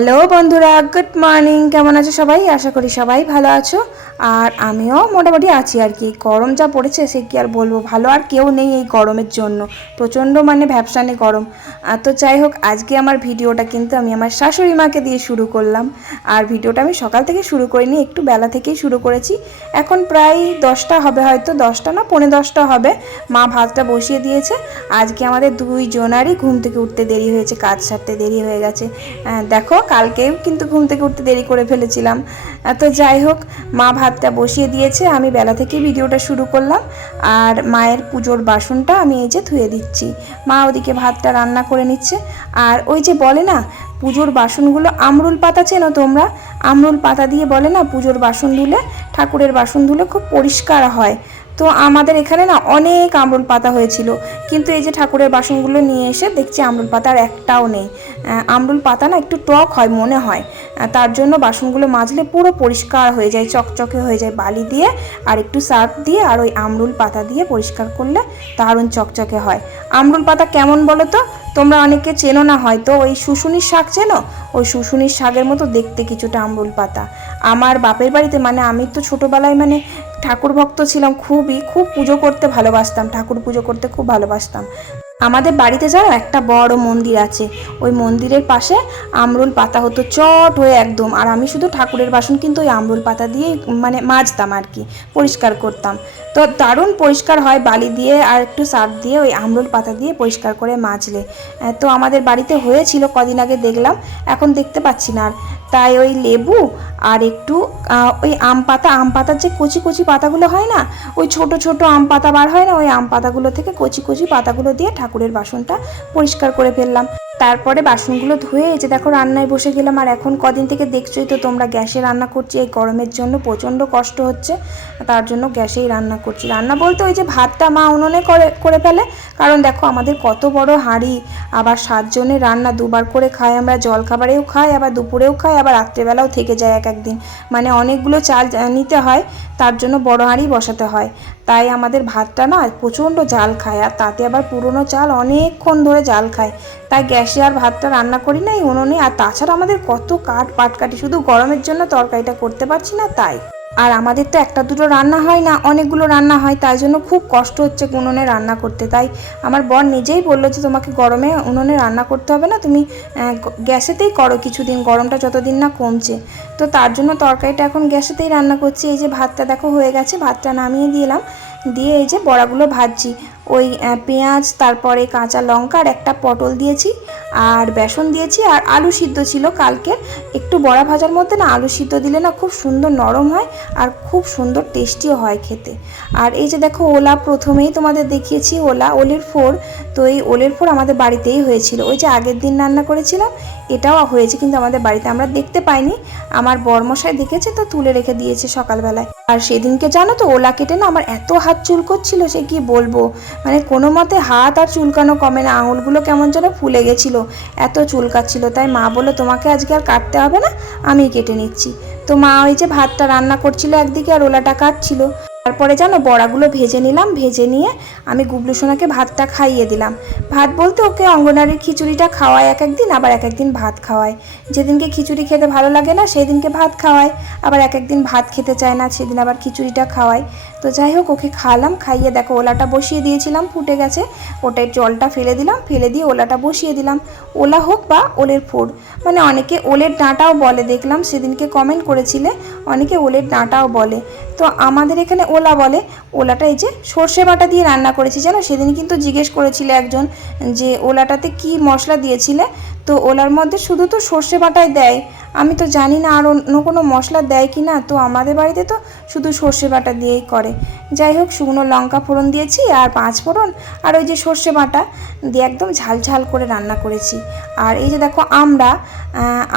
Hello বন্ধুরা good morning কেমন আছো সবাই? আশা করি সবাই ভালো আছো। আর আমিও মোটামুটি আছি আর কি। গরম যা পড়েছে সে কি আর বলব? ভালো আর কেউ নেই এই গরমের জন্য। প্রচণ্ড মানে ভ্যাবসানে গরম। তো যাই হোক, আজকে আমার ভিডিওটা কিন্তু আমি আমার শাশুড়ি মাকে দিয়ে শুরু করলাম। আর ভিডিওটা আমি সকাল থেকে শুরু করিনি, একটু বেলা থেকেই শুরু করেছি। এখন প্রায় দশটা হবে হয়তো, দশটা না, পৌনে দশটা হবে। মা ভাতটা বসিয়ে দিয়েছে। আজকে আমাদের দুই জনারই ঘুম থেকে উঠতে দেরি হয়েছে, কাজ সারতে দেরি হয়ে গেছে। দেখো, কালকেও কিন্তু ঘুম থেকে উঠতে দেরি করে ফেলেছিলাম। তো যাই হোক, মা ভাতটা বসিয়ে দিয়েছে, আমি বেলা থেকে ভিডিওটা শুরু করলাম। আর মায়ের পুজোর বাসনটা আমি এই যে ধুয়ে দিচ্ছি। মা ওদিকে ভাতটা রান্না করে নিচ্ছে। আর ওই যে বলে না, পুজোর বাসনগুলো আমরুল পাতা চেনো তোমরা? আমরুল পাতা দিয়ে বলে না, পুজোর বাসন ধুলে, ঠাকুরের বাসন ধুলে খুব পরিষ্কার হয়। তো আমাদের এখানে না অনেক আমরুল পাতা হয়েছিল। কিন্তু এই যে ঠাকুরের বাসনগুলো নিয়ে এসে দেখছি আমরুল পাতা আর একটাও নেই। আমরুল পাতা না একটু টক হয় মনে হয়। তার জন্য বাসনগুলো মাজলে পুরো পরিষ্কার হয়ে যায়, চকচকে হয়ে যায় বালি দিয়ে আর একটু সার্ফ দিয়ে আর ওই আমরুল পাতা দিয়ে পরিষ্কার করলে দারুণ চকচকে হয়। আমরুল পাতা কেমন বলো তো? তোমরা অনেকে চেনো না হয়তো, ওই শুশুনির শাক চেনো? ওই শুশুনির শাকের মতো দেখতে কিছুটা আমরুল পাতা। আমার বাপের বাড়িতে মানে আমি তো ছোটোবেলায় মানে ঠাকুর ভক্ত ছিলাম, খুবই, খুব পুজো করতে ভালোবাসতাম, ঠাকুর পুজো করতে খুব ভালোবাসতাম। আমাদের বাড়িতে জানো একটা বড় মন্দির আছে। ওই মন্দিরের পাশে আমরুল পাতা হতো চট হয়ে একদম। আর আমি শুধু ঠাকুরের বাসন কিন্তু ওই আমরুল পাতা দিয়ে মানে মাজতাম আর কি, পরিষ্কার করতাম। তো দারুণ পরিষ্কার হয় বালি দিয়ে আর একটু সার্ফ দিয়ে ওই আমরুল পাতা দিয়ে পরিষ্কার করে মাজলে। তো আমাদের বাড়িতে হয়েছিল, কদিন আগে দেখলাম, এখন দেখতে পাচ্ছি না আর। তাই ওই লেবু আর একটু ওই আম পাতা, আম পাতার যে কচি কচি পাতাগুলো হয় না, ওই ছোট ছোট আম পাতা বার হয় না, ওই আম পাতাগুলো থেকে কচি কচি পাতাগুলো দিয়ে ঠাকুরের বাসনটা পরিষ্কার করে ফেললাম। তারপরে বাসনগুলো ধুয়ে এই যে দেখো রান্নায় বসে গেলাম, আর এখন কদিন থেকে দেখছোই তো তোমরা গ্যাসে রান্না করছি, এই গরমের জন্য প্রচণ্ড কষ্ট হচ্ছে, তার জন্য গ্যাসেই রান্না করছি। রান্না বলতে ওই যে ভাতটা মা উনুনে করে করে ফেলে, কারণ দেখো আমাদের কত বড় হাঁড়ি, আবার সাতজনের রান্না দুবার করে খাই আমরা জল খাবারেও খাই, আবার দুপুরেও খাই, আবার রাত্রেবেলাও থেকে যায় এক একদিন। মানে অনেকগুলো চাল নিতে হয়, তার জন্য বড় হাঁড়ি বসাতে হয়। তাই আমাদের ভাতটা না প্রচণ্ড জাল খায় আর তাতে আবার পুরনো চাল অনেকক্ষণ ধরে জাল খায়। তাই গ্যাসে আর ভাতটা রান্না করি না এই উনুনে। আর তাছাড়া আমাদের কত কাঠ পাটকাটি শুধু গরমের জন্য তরকারিটা করতে পারছি না তাই। আর আমাদের তো একটা দুটো রান্না হয় না, অনেকগুলো রান্না হয়, তাই জন্য খুব কষ্ট হচ্ছে উনুনে রান্না করতে। তাই আমার বর নিজেই বলল যে, তোমাকে গরমে উনুনে রান্না করতে হবে না, তুমি গ্যাসেতেই করো কিছুদিন, গরমটা যতদিন না কমছে। তো তার জন্য তরকারিটা এখন গ্যাসেতেই রান্না করছি। এই যে ভাতটা দেখো হয়ে গেছে, ভাতটা নামিয়ে দিলাম দিয়ে এই যে বড়াগুলো ভাজছি। ওই পেঁয়াজ, তারপরে কাঁচা লঙ্কার একটা পটল দিয়েছি, আর বেসন দিয়েছি, আর আলু সিদ্ধ ছিল কালকে। একটু বড়া ভাজার মধ্যে না আলু সিদ্ধ দিলে না খুব সুন্দর নরম হয় আর খুব সুন্দর টেস্টিও হয় খেতে। আর এই যে দেখো ওলা প্রথমেই তোমাদের দেখিয়েছি, ওলা ওলের ফোর তো এই ওলের ফোর আমাদের বাড়িতেই হয়েছিল। ওই যে আগের দিন রান্না করেছিলাম এটাও হয়েছে, কিন্তু আমাদের বাড়িতে আমরা দেখতে পাইনি। আমার বরমশাই দেখেছে তো, তুলে রেখে দিয়েছে সকালবেলায়। আর সেদিনকে জানো তো, ওলা কেটে না আমার এত হাত চুলকোচ্ছিল সে কি বলব? মানে কোনো মতে হাত আর চুলকানো কমে না, আঙুলগুলো কেমন যেন ফুলে গেছিল, এত চুলকাচ্ছিল। তাই মা বলল, তোমাকে আজকে আর কাটতে হবে না আমি কেটে নিচ্ছি। তো মা ওই যে ভাতটা রান্না করছিল একদিকে আর ওলাটা কাটছিল। তারপরে জানো বড়াগুলো ভেজে নিলাম, ভেজে নিয়ে আমি গুবলু সোনাকে ভাতটা খাইয়ে দিলাম। ভাত বলতে ওকে অঙ্গনারীর খিচুড়িটা খাওয়ায় এক একদিন আবার এক একদিন ভাত খাওয়ায়। যেদিনকে খিচুড়ি খেতে ভালো লাগে না, সেদিনকে ভাত খাওয়ায়। আবার এক একদিন ভাত খেতে চায় না, সেদিন আবার খিচুড়িটা খাওয়ায়। তো যাই হোক, ওকে খাওয়ালাম, খাইয়ে দেখো ওলাটা বসিয়ে দিয়েছিলাম, ফুটে গেছে। ওটাই জলটা ফেলে দিলাম, ফেলে দিয়ে ওলাটা বসিয়ে দিলাম। ওলা হোক বা ওলের ফোড়। মানে অনেকে ওলের ডাঁটাও বলে, দেখলাম সেদিনকে কমেন্ট করেছিলে, অনেকে ওলের ডাঁটাও বলে। তো আমাদের এখানে ওলা বলে, ওলাটা এই যে সর্ষে বাটা দিয়ে রান্না করেছি, জানো? সেদিন কিন্তু জিজ্ঞেস করেছিলে একজন যে ওলাটাতে কি মশলা দিয়েছিলে। তো ওলার মধ্যে শুধু তো সর্ষে বাটাই দেয়। আমি তো জানি না আর অন্য কোনো মশলা দেয় কি না, তো আমাদের বাড়িতে তো শুধু সর্ষে বাটা দিয়েই করে। যাই হোক, শুকনো লঙ্কা ফোড়ন দিয়েছি আর পাঁচ ফোড়ন আর ওই যে সর্ষে বাটা দিয়ে একদম ঝাল ঝাল করে রান্না করেছি। আর এই যে দেখো আমরা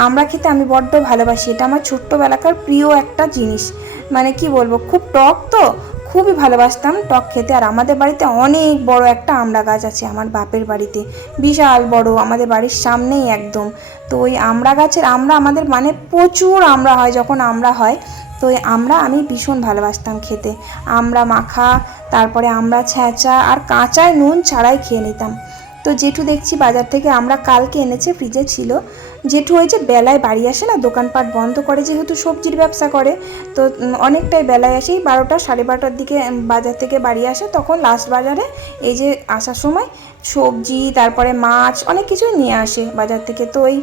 আমরা খেতে আমি বড্ড ভালোবাসি, এটা আমার ছোট্টবেলাকার প্রিয় একটা জিনিস। মানে কি বলব, খুব টক তো, খুবই ভালোবাসতাম টক খেতে। আর আমাদের বাড়িতে অনেক বড় একটা আমড়া গাছ আছে আমার বাপের বাড়িতে। বিশাল বড়, আমাদের বাড়ির সামনেই একদম। তো ওই আমড়া গাছের আমরা আমাদের মানে প্রচুর আমড়া হয়, যখন আমড়া হয়, তো ওই আমরা আমি ভীষণ ভালোবাসতাম খেতে। আমড়া মাখা, তারপরে আমরা ছ্যাঁচা আর কাঁচায় নুন ছাড়াই খেয়ে নিতাম। তো জেঠু দেখছি বাজার থেকে আমরা কালকে এনেছে, ফ্রিজে ছিল। জেঠু ওই যে বেলায় বাড়ি আসে না, দোকানপাট বন্ধ করে, যেহেতু সবজির ব্যবসা করে, তো অনেকটাই বেলায় আসেই বারোটা, সাড়ে বারোটার দিকে বাজার থেকে বাড়ি আসে, তখন লাস্ট বাজারে এই যে আসার সময় সবজি, তারপরে মাছ, অনেক কিছুই নিয়ে আসে বাজার থেকে। তো ওই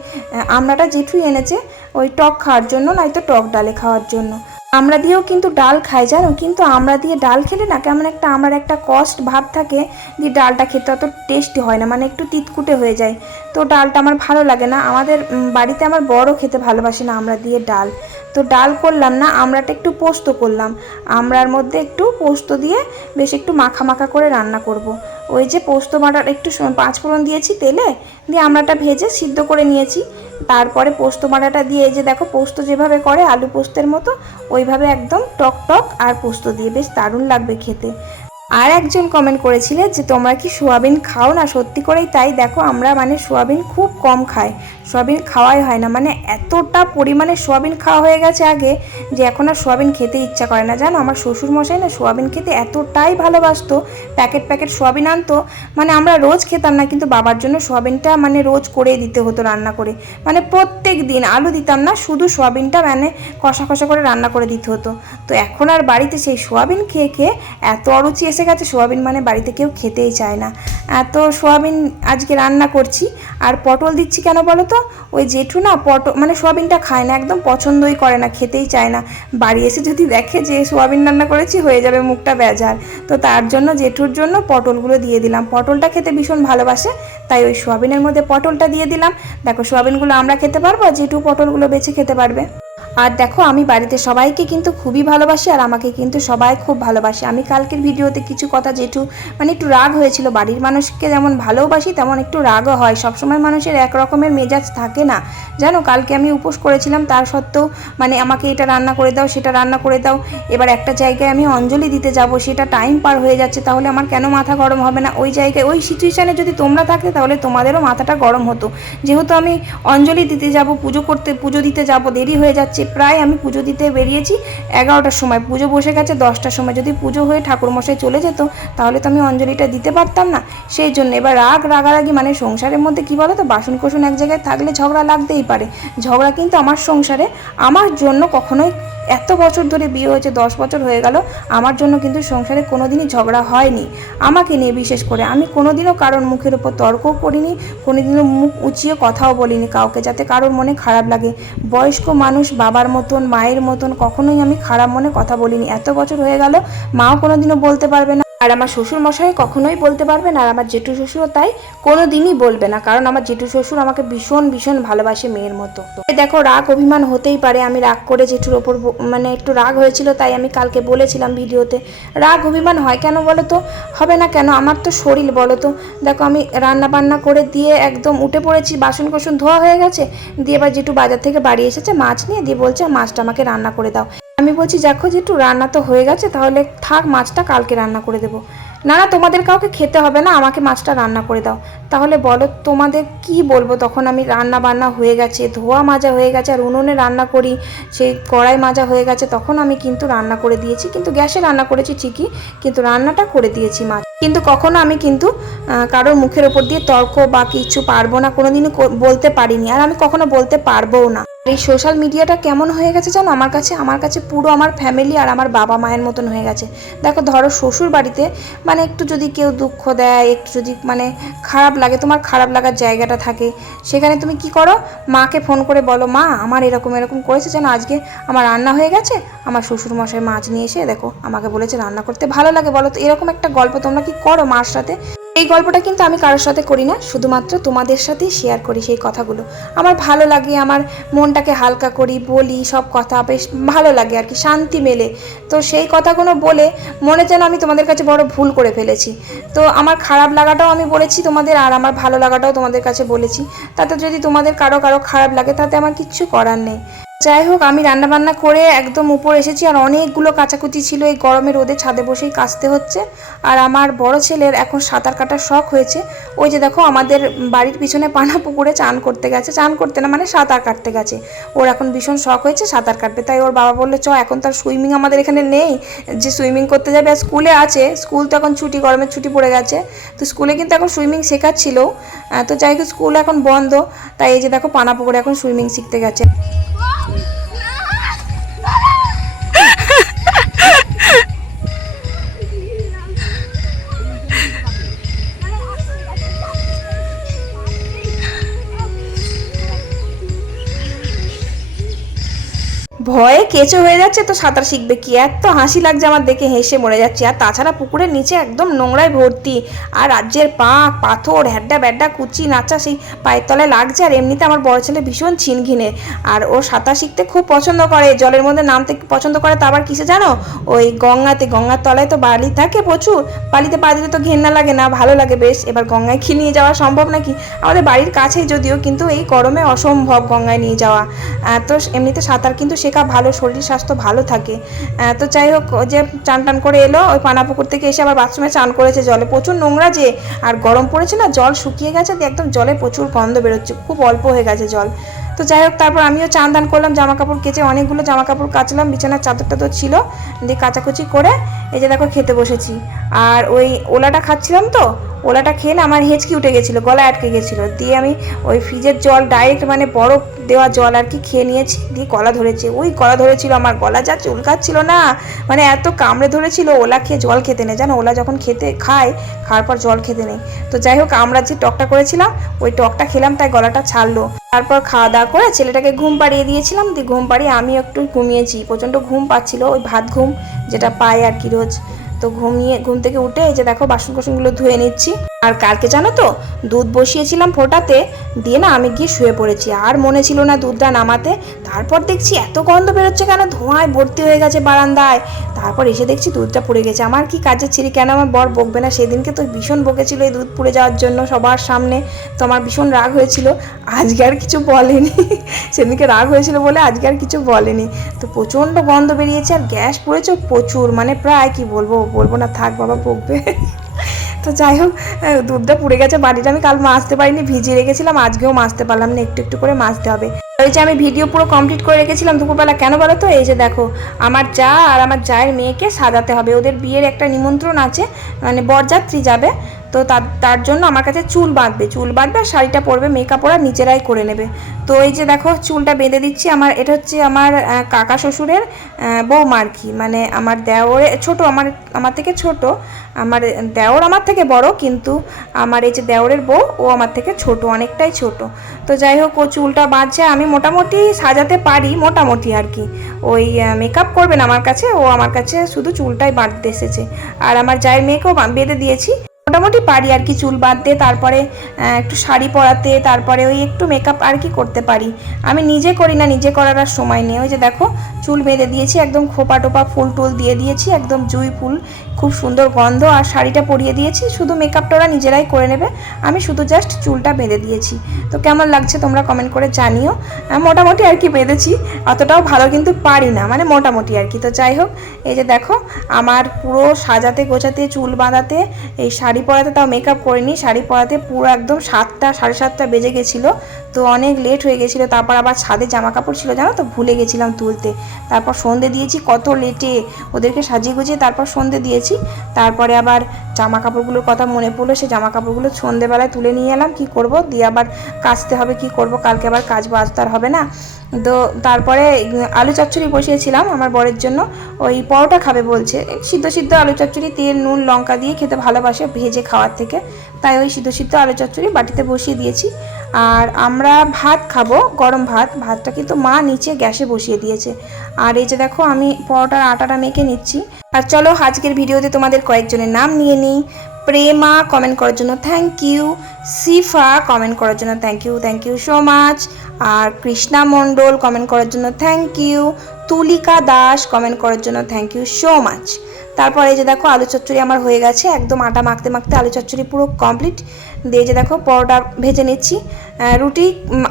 আমরাটা জেঠুই এনেছে, ওই টক খাওয়ার জন্য, নয়তো টক ডালে খাওয়ার জন্য। আমরা দিয়েও কিন্তু ডাল খাই, জানো? কিন্তু আমরা দিয়ে ডাল খেলে না কেমন একটা আমার একটা কষ্ট ভাব থাকে যে ডালটা খেতে অত টেস্টি হয় না মানে একটু তিতকুটে হয়ে যায়। তো ডালটা আমার ভালো লাগে না। আমাদের বাড়িতে আমার বড় খেতে ভালোবাসে না আমরা দিয়ে ডাল। তো ডাল করলাম না, আমরাটা একটু পোস্ত করলাম। আমরার মধ্যে একটু পোস্ত দিয়ে বেশ একটু মাখা মাখা করে রান্না করব। ওই যে পোস্ত বাটার একটু পাঁচ ফোড়ন দিয়েছি তেলে, দিয়ে আমরাটা ভেজে সিদ্ধ করে নিয়েছি। তারপরে পোস্ত বাটাটা দিয়ে এই যে দেখো পোস্ত যেভাবে করে আলু পোস্তের মতো, ওইভাবে একদম টক টক আর পোস্ত দিয়ে। বেশ দারুণ লাগবে খেতে। আর একজন কমেন্ট করেছিলে যে, তোমরা কি সোয়াবিন খাও না? সত্যি করেই তাই। দেখো, আমরা মানে সোয়াবিন খুব কম খাই। সোয়াবিন খাওয়াই হয় না। মানে এতটা পরিমাণে সোয়াবিন খাওয়া হয়ে গেছে আগে যে, এখন আর সোয়াবিন খেতে ইচ্ছা করে না। জানো, আমার শ্বশুর মশাই না সোয়াবিন খেতে এতটাই ভালোবাসতো। প্যাকেট প্যাকেট সোয়াবিন আনতো। মানে আমরা রোজ খেতাম না, কিন্তু বাবার জন্য সোয়াবিনটা মানে রোজ করেই দিতে হতো রান্না করে। মানে প্রত্যেক দিন আলু দিতাম না, শুধু সোয়াবিনটা মানে কষা কষা করে রান্না করে দিতে হতো। তো এখন আর বাড়িতে সেই সোয়াবিন খেয়ে খেয়ে এত অরুচি এসে গেছে, সোয়াবিন মানে বাড়িতে কেউ খেতেই চায় না। এত সোয়াবিন আজকে রান্না করছি। আর পটল দিচ্ছি কেন বলো তো? ওই জেঠু না পটল মানে সোয়াবিনটা খায় না, একদম পছন্দই করে না, খেতেই চায় না। বাড়ি এসে যদি দেখে যে সোয়াবিন রান্না করেছি, হয়ে যাবে মুখটা বেজার তো তার জন্য, জেঠুর জন্য পটলগুলো দিয়ে দিলাম। পটলটা খেতে ভীষণ ভালোবাসে, তাই ওই সোয়াবিনের মধ্যে পটলটা দিয়ে দিলাম। দেখো, সোয়াবিনগুলো আমরা খেতে পারব জেঠু পটলগুলো বেছে খেতে পারবে। আর দেখো, আমি বাড়িতে সবাইকে কিন্তু খুবই ভালোবাসি আর আমাকে কিন্তু সবাই খুব ভালোবাসে। আমি কালকের ভিডিওতে কিছু কথা যেটু মানে একটু রাগ হয়েছিল। বাড়ির মানুষকে যেমন ভালোবাসি, তেমন একটু রাগও হয়। সবসময় মানুষের এক রকমের মেজাজ থাকে না। জানো, কালকে আমি উপোস করেছিলাম, তার সত্ত্বেও মানে আমাকে এটা রান্না করে দাও, সেটা রান্না করে দাও। এবার একটা জায়গায় আমি অঞ্জলি দিতে যাব, সেটা টাইম পার হয়ে যাচ্ছে, তাহলে আমার কেন মাথা গরম হবে না? ওই জায়গায়, ওই সিচুয়েশানে যদি তোমরা থাকতে, তাহলে তোমাদেরও মাথাটা গরম হতো। যেহেতু আমি অঞ্জলি দিতে যাব, পুজো করতে, পুজো দিতে যাব, দেরি হয়ে যাচ্ছে। প্রায় আমি পুজো দিতে বেরিয়েছি, এগারোটার সময়। পুজো বসে গেছে দশটার সময়। যদি পুজো হয়ে ঠাকুরমশাই চলে যেত, তাহলে তো আমি অঞ্জলিটা দিতে পারতাম না। সেই জন্য এবার রাগ রাগারাগি মানে সংসারের মধ্যে কি বলো তো বাসন কোসন এক জায়গায় থাকলে ঝগড়া লাগতেই পারে। ঝগড়া কিন্তু আমার সংসারে। আমার জন্য কখনোই এত বছর ধরে বিয়ে হয়েছে, দশ বছর হয়ে গেল, আমার জন্য কিন্তু সংসারে কোনো দিনই ঝগড়া হয়নি। আমাকে নিয়ে বিশেষ করে, আমি কোনো দিনও কারোর মুখের ওপর তর্কও করিনি কোনো দিনও মুখ উঁচিয়ে কথাও বলিনি কাউকে, যাতে কারোর মনে খারাপ লাগে। বয়স্ক মানুষ বাবার মতন, মায়ের মতন, কখনোই আমি খারাপ মনে কথা বলিনি। এত বছর হয়ে গেল, মাও কোনো দিনও বলতে পারবে না। আর আমার শ্বশুর মশাই কখনোই বলতে পারবে না, আর আমার জেঠু শ্বশুরও তাই কোনো দিনই বলবে না, কারণ আমার জেঠু শ্বশুর আমাকে ভীষণ ভীষণ ভালোবাসে মেয়ের মতো। দেখো, রাগ অভিমান হতেই পারে, আমি রাগ করে জেঠুর ওপর মানে একটু রাগ হয়েছিল, তাই আমি কালকে বলেছিলাম ভিডিওতে। রাগ অভিমান হয় কেন বলো তো? হবে না কেন? আমার তো শরীর বলো তো। দেখো, আমি রান্না বান্না করে দিয়ে একদম উঠে পড়েছি বাসন কোসন ধোয়া হয়ে গেছে, দিয়ে এবার জেঠু বাজার থেকে বাড়ি এসেছে, মাছ নিয়ে, দিয়ে বলছে, মাছটা আমাকে রান্না করে দাও। আমি বলছি, দেখো যেটু রান্না তো হয়ে গেছে, তাহলে থাক, মাছটা কালকে রান্না করে দেবো। না না, তোমাদের কাউকে খেতে হবে না, আমাকে মাছটা রান্না করে দাও। তাহলে বলো, তোমাদের কি বলব, তখন আমি রান্না বান্না হয়ে গেছে, ধোয়া মাজা হয়ে গেছে, আর উনুনে রান্না করি, সেই কড়াই মাজা হয়ে গেছে, তখন আমি কিন্তু রান্না করে দিয়েছি, কিন্তু গ্যাসে রান্না করেছি ঠিকই, কিন্তু রান্নাটা করে দিয়েছি মাছ। কিন্তু কখনো আমি কিন্তু কারোর মুখের ওপর দিয়ে তর্ক বা কিছু পারব না কোনোদিনও কো- বলতে পারিনি, আর আমি কখনো বলতে পারবোও না। এই সোশ্যাল মিডিয়াটা কেমন হয়ে গেছে জানো? আমার কাছে আমার কাছে পুরো আমার ফ্যামিলি আর আমার বাবা মায়ের মতন হয়ে গেছে। দেখো, ধরো শ্বশুর বাড়িতে মানে একটু যদি কেউ দুঃখ দেয়, একটু যদি মানে খারাপ লাগে, তোমার খারাপ লাগার জায়গাটা থাকে, সেখানে তুমি কি করো? মাকে ফোন করে বলো, মা, আমার এরকম এরকম করেছে যেন আজকে আমার রান্না হয়ে গেছে, আমার শ্বশুর মশাই মাছ নিয়ে এসে, দেখো, আমাকে বলেছে রান্না করতে ভালো লাগে। বলো তো, এরকম একটা গল্প তোমরা কি করো মার সাথে? এই গল্পটা কিন্তু আমি কারোর সাথে করি না, শুধুমাত্র তোমাদের সাথেই শেয়ার করি সেই কথাগুলো। আমার ভালো লাগে আমার মনটাকে হালকা করি, বলি সব কথা, বেশ ভালো লাগে আর কি, শান্তি মেলে। তো সেই কথাগুলো বলে মনে যেন আমি তোমাদের কাছে বড় ভুল করে ফেলেছি। তো আমার খারাপ লাগাটাও আমি বলেছি তোমাদের, আর আমার ভালো লাগাটাও তোমাদের কাছে বলেছি। তাতে যদি তোমাদের কারও কারও খারাপ লাগে তাতে আমার কিচ্ছু করার নেই। যাই হোক, আমি রান্না বান্না করে একদম উপর এসেছি আর অনেকগুলো কাচাকুচি ছিল এই গরমে রোদে, ছাদে বসেই কাচতে হচ্ছে। আর আমার বড় ছেলের এখন সাঁতার কাটার শখ হয়েছে। ওই যে দেখো, আমাদের বাড়ির পিছনে পানা পুকুরে চান করতে গেছে। চান করতে না মানে সাঁতার কাটতে গেছে। ওর এখন ভীষণ শখ হয়েছে সাঁতার কাটবে তাই ওর বাবা বলল, চ, এখন তার সুইমিং আমাদের এখানে নেই। যে সুইমিং করতে যাবে আর স্কুলে আছে, স্কুল তো এখন ছুটি, গরমের ছুটি পড়ে গেছে। তো স্কুলে কিন্তু এখন সুইমিং শেখাচ্ছিল। তো যাই হোক, স্কুল এখন বন্ধ। তাই এই যে দেখো, পানা পুকুরে এখন সুইমিং শিখতে গেছে। কেঁচো হয়ে যাচ্ছে, তো সাঁতার শিখবে কি? এত হাসি লাগছে আমার দেখে, হেসে মরে যাচ্ছে। আর তাছাড়া পুকুরের নিচে একদম নোংরায় ভর্তি। আর রাজ্যের পাঁক, পাথর, হ্যাড্ডা ব্যাড্ডা, কুচি, নাচা সেই পায়ের তলায় লাগছে। আর এমনিতে আমার বড় ছেলে ভীষণ ছিনঘিনে। আর ও সাঁতার শিখতে খুব পছন্দ করে। জলের মধ্যে নামতে পছন্দ করে, তা আবার কিসে জানো? ওই গঙ্গাতে, গঙ্গার তলায় তো বালি থাকে প্রচুর। বালিতে পা দিতে তো ঘেন্না লাগে না, ভালো লাগে বেশ। এবার গঙ্গায় কি নিয়ে যাওয়া সম্ভব নাকি? আমাদের বাড়ির কাছেই যদিও, কিন্তু এই গরমে অসম্ভব গঙ্গায় নিয়ে যাওয়া। তো এমনিতে সাঁতার কিন্তু শেখা ভালো শরীর স্বাস্থ্য ভালো থাকে। তো যাই হোক যে চান টান করে এলো, ওই পানা পুকুর থেকে এসে আবার বাথরুমে চান করেছে জলে। প্রচুর নোংরা যে, আর গরম পড়েছে না, জল শুকিয়ে গেছে একদম জলে প্রচুর গন্ধ বেরোচ্ছে, খুব অল্প হয়ে গেছে জল। তো যাই হোক, তারপর আমিও চান দান করলাম জামা কাপড় কেচে অনেকগুলো জামা কাপড় কাচলাম, বিছানার চাদর টাদর ছিল, দিয়ে কাচাকুচি করে, এই যে দেখো খেতে বসেছি। আর ওই ওলাটা খাচ্ছিলাম তো ওলাটা না আমার হেঁচকি উঠে গেছিল, গলা আটকে গেছিল। দিয়ে আমি ওই ফ্রিজের জল ডাইরেক্ট মানে বরফ দেওয়া জল আর কি খেয়ে নিয়েছি, দিয়ে গলা ধরেছে। ওই গলা ধরেছিল, আমার গলা যা চুলকাচ্ছিল না মানে এত কামড়ে ধরেছিল, ওলা খেয়ে জল খেতে নেই। জানো, ওলা যখন খেতে খায়, খাওয়ার পর জল খেতে নেই। তো যাই হোক, আমরা যে টকটা করেছিলাম, ওই টকটা খেলাম, তাই গলাটা ছাড়লো। তারপর খাওয়া দাওয়া করে ছেলেটাকে ঘুম পাড়িয়ে দিয়েছিলাম, দিয়ে ঘুম পাড়িয়ে আমি একটু ঘুমিয়েছি। প্রচণ্ড ঘুম পাচ্ছিল, ওই ভাত ঘুম যেটা পাই আর কি রোজ। তো ঘুমিয়ে ঘুম থেকে উঠে এই যে দেখো বাসন কোসনগুলো ধুয়ে নিচ্ছি। আর কালকে জানো তো, দুধ বসিয়েছিলাম ফোটাতে, দিয়ে না আমি গিয়ে শুয়ে পড়েছি। আর মনে ছিল না দুধটা নামাতে। তারপর দেখছি এত গন্ধ বেরোচ্ছে কেন? ধোঁয়ায় ভর্তি হয়ে গেছে বারান্দায়। তারপর এসে দেখছি দুধটা পুড়ে গেছে। আমার কি কাজের ছিলি কেন আমার বর বকবে না? সেদিনকে তো ভীষণ বকেছিল এই দুধ পুড়ে যাওয়ার জন্য সবার সামনে। তো আমার ভীষণ রাগ হয়েছিল। আজকে আর কিছু বলেনি। সেদিনকে রাগ হয়েছিল বলে আজকে আর কিছু বলেনি। তো প্রচণ্ড গন্ধ বেরিয়েছে আর গ্যাস পড়েছে প্রচুর। মানে প্রায় কি বলব? বলব না, থাক বাবা, বকবে। তো যাই হোক দুধটা পুড়ে গেছে বাড়িটা। আমি কাল মাছতে পারিনি, ভিজিয়ে রেখেছিলাম, আজকেও মাছতে পারলাম না, একটু একটু করে মাছতে হবে। ওই যে আমি ভিডিও পুরো কমপ্লিট করে রেখেছিলাম দুপুরবেলা, কেন বলো তো? এই যে দেখো, আমার যা আর আমার জায়ের মেয়েকে সাজাতে হবে। ওদের বিয়ের একটা নিমন্ত্রণ আছে মানে বরযাত্রী যাবে তো তার জন্য আমার কাছে চুল বাঁধবে চুল বাঁধবে আর শাড়িটা পরবে মেকআপ ওরা নিজেরাই করে নেবে। তো এই যে দেখো, চুলটা বেঁধে দিচ্ছি, আমার, এটা হচ্ছে আমার কাকা শ্বশুরের বৌমা আর কি। মানে আমার দেওরে, ছোট, আমার আমার থেকে ছোট, আমার দেওর আমার থেকে বড়, কিন্তু আমার এই যে দেওরের বউ, ও আমার থেকে ছোট, অনেকটাই ছোট। তো যাই হোক, ও চুলটা বাঁধছে, আমি মোটামুটি সাজাতে পারি, মোটামুটি আর কি। ওই মেকআপ করবেন আমার কাছে, ও আমার কাছে শুধু চুলটাই বাঁধতে এসেছে। আর আমার যাই মেয়েকেও বেঁধে দিয়েছি। মোটামুটি পারি আর কি, চুল বাঁধতে, তারপরে একটু শাড়ি পরাতে, তারপরে ওই একটু মেকআপ আর কি করতে পারি। আমি নিজে করি না, নিজে করার আর সময় নেই। ওই যে দেখো, চুল বেঁধে দিয়েছি, একদম খোপা টোপা ফুল টুল দিয়ে দিয়েছি, একদম জুই ফুল। খুব সুন্দর গন্ধ আর শাড়িটা পরিয়ে দিয়েছি। শুধু মেকআপটা ওরা নিজেরাই করে নেবে। আমি শুধু জাস্ট চুলটা বেঁধে দিয়েছি। তো কেমন লাগছে তোমরা কমেন্ট করে জানিও। মোটামুটি আর কি বেঁধেছি। অতটাও ভালো কিন্তু পারি না মানে মোটামুটি আর কি। তো যাই হোক, এই যে দেখো, আমার পুরো সাজাতে গোছাতে, চুল বাঁধাতে, এই শাড়ি পরাতে তাও মেকআপ করিনি। শাড়ি পরাতে পুরো একদম সাতটা, সাড়ে সাতটা বেজে গেছিল। তো অনেক লেট হয়ে গেছিল, তারপর আবার ছাদে জামা কাপড় ছিল, জানো তো? ভুলে গেছিলাম তুলতে। তারপর সন্ধে দিয়েছি, কত লেটে ওদেরকে সাজিয়ে গুজিয়ে তারপর সন্ধে দিয়েছি। তারপরে আবার জামা কাপড়গুলোর কথা মনে পড়ল সে জামা কাপড়গুলো সন্ধেবেলায় তুলে নিয়ে এলাম, কি করব? দিয়ে আবার কাচতে হবে, কি করব? কালকে আবার কাজ আর হবে না। তো তারপরে আলু চচ্চড়ি বসিয়েছিলাম আমার বরের জন্য, ওই পরোটা খাবে বলছে। সিদ্ধ সিদ্ধ আলু চচ্চড়ি, তেল, নুন, লঙ্কা দিয়ে খেতে ভালোবাসে ভেজে খাওয়ার থেকে। তাই ওই সিদ্ধ সিদ্ধ আলু চচ্চড়ি বাটিতে বসিয়ে দিয়েছি। আর আমরা ভাত খাব, গরম ভাত। ভাতটা কিন্তু মা নিচে গ্যাসে বসিয়ে দিয়েছে। আর এই যে দেখো, আমি পরোটার আটাটা মেখে নিচ্ছি। আর চলো আজকের ভিডিওতে তোমাদের কয়েকজনের নাম নিয়ে নিই। প্রেমা কমেন্ট করার জন্য থ্যাংক ইউ সিফা কমেন্ট করার জন্য thank you thank you so much R Krishna Mondal comment করার জন্য thank you Tulika Das comment করার জন্য থ্যাংক ইউ সো মাচ তারপর এই যে দেখো আলু চচ্চড়ি আমার হয়ে গেছে, একদম আটা মাখতে মাখতে আলু চচ্চড়ি পুরো কমপ্লিট দিয়ে যে দেখো পরোটা ভেজে নিচ্ছি। রুটি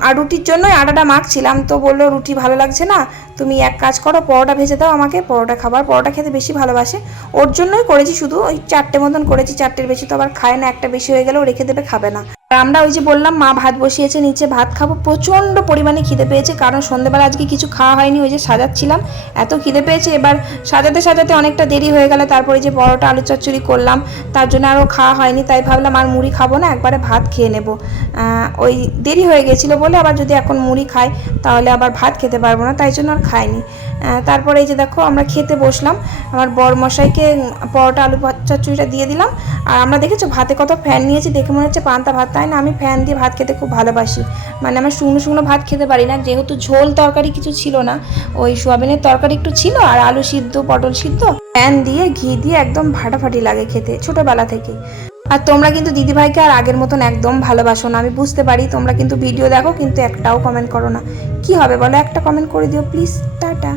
আর রুটির জন্যই আটাটা মাখছিলাম, তো বলল রুটি ভালো লাগছে না, তুমি এক কাজ করো, পরোটা ভেজে দাও আমাকে, পরোটা খাবার, পরোটা খেতে বেশি ভালোবাসে। ওর জন্যই করেছি শুধু, ওই চারটে মতন করেছি, চারটের বেশি তো আবার খায় না, একটা বেশি হয়ে গেলেও রেখে দেবে, খাবে না। আমরা ওই যে বললাম, মা ভাত বসিয়েছে, নিচে ভাত খাব, প্রচণ্ড পরিমাণে খিদে পেয়েছে, কারণ সন্ধ্যেবেলা আজকে কিছু খাওয়া হয়নি, ওই যে সাজাচ্ছিলাম, এত খিদে পেয়েছে, এবার সাজাতে সাজাতে অনেকটা দেরি হয়ে গেল তারপরে যে পরোটা আলু চচ্চড়ি করলাম, তার জন্য আরও খাওয়া হয়নি, তাই ভাবলাম আর মুড়ি খাব না, একবারে ভাত খেয়ে নেব। ওই দেরি হয়ে গেছিল বলে আবার যদি এখন মুড়ি খাই, তাহলে আবার ভাত খেতে পারব না, তাই জন্য আর খাইনি। তারপরে এই যে দেখো, আমরা খেতে বসলাম, আমার বর মশাইকে পরোটা, আলু চচ্চড়িটা দিয়ে দিলাম। আর আমরা দেখেছ, ভাতে কত ফ্যান নিয়েছি, দেখে মনে হচ্ছে পান্তা ভাত, তাই না? আমি ফ্যান দিয়ে ভাত খেতে খুব ভালোবাসি। মানে আমার শুকনো শুকনো ভাত খেতে পারি না, যেহেতু ঝোল তরকারি কিছু ছিল না, ওই সোয়াবিনের তরকারি একটু ছিল, আর আলু সিদ্ধ, পটল সিদ্ধ। ফ্যান দিয়ে ঘি দিয়ে একদম ফাটাফাটি লাগে খেতে, ছোটবেলা থেকে। আর তোমরা কিন্তু দিদিভাইকে আর আগের মতন একদম ভালোবাসো না। আমি বুঝতে পারি তোমরা কিন্তু ভিডিও দেখো, কিন্তু একটাও কমেন্ট করো না। কি হবে বলো? একটা কমেন্ট করে দিও প্লিজ টাটা।